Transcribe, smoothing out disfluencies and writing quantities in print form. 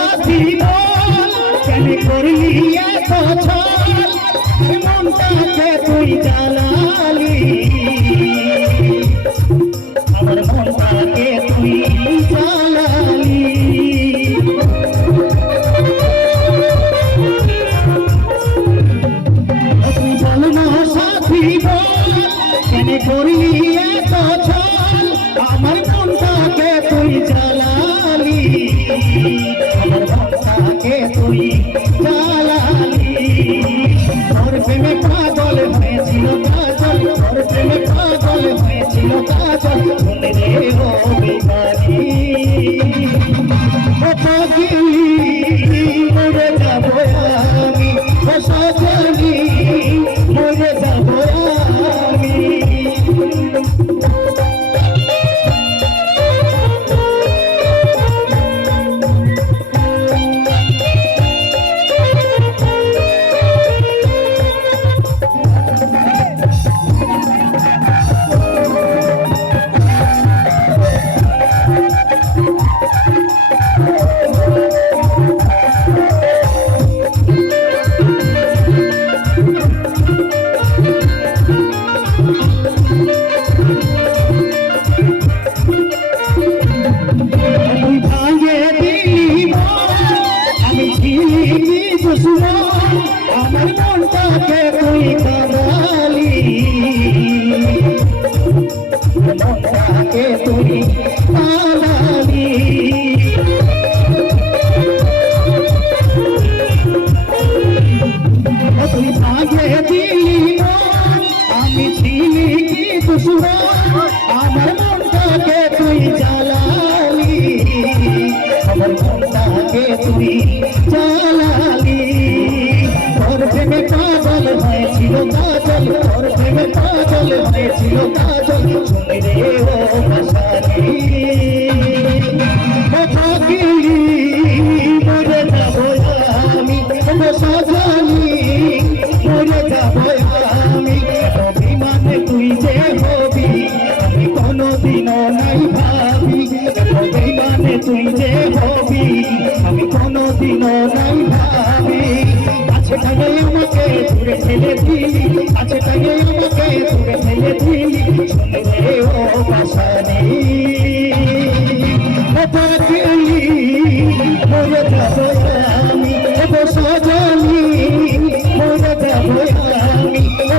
সাথী বল কেন করলি এত ছল মনটাকে তুই জ্বালালি আমার মনটাকে তুই জ্বালালি তুই বল না সাথী বল কেন করলি এত ছল আমার মনটাকে তুই জ্বালালি আমার মনটাকে তুই জ্বালালি তোর প্রেমে পাগল হয়েছিল কাজল তোর প্রেমে পাগল হয়েছিল কাজল শুনে রে ও বিকারি ও পাগলি মরে যাবো আমি ও সজনী মরে যাবো আমি আমার মনটাকে তুই কাঁদালি মনটাকে তুই কাঁদালি তুই ভাগে দিলি আমি ছিলি কি দুশ্মন আমার মনটাকে তুই জ্বালালি আমার মনটাকে তুই জ্বালালি তোর প্রেমে পাগল হয়েছিল কাজল তোর প্রেমে পাগল হয়েছিল কাজল শুনে রে ও ভাষালি পাগলি মরে যাবো আমি ও সজনী মরে যাবো আমি অভিমানে তুই যে হবি আমি কোনোদিনও নাই ভাবি অভিমানে তুই যে হবি আমি কোনোদিনও নাই ভাবি আছে টাইমে আমাকে দূরে ফেলে দিলি আছে টাইমে আমাকে দূরে ফেলে দিলি শুনে রে ও ভাষালি ও পাগলি মরে যাবো আমি ও সজনী মরে যাবো আমি ও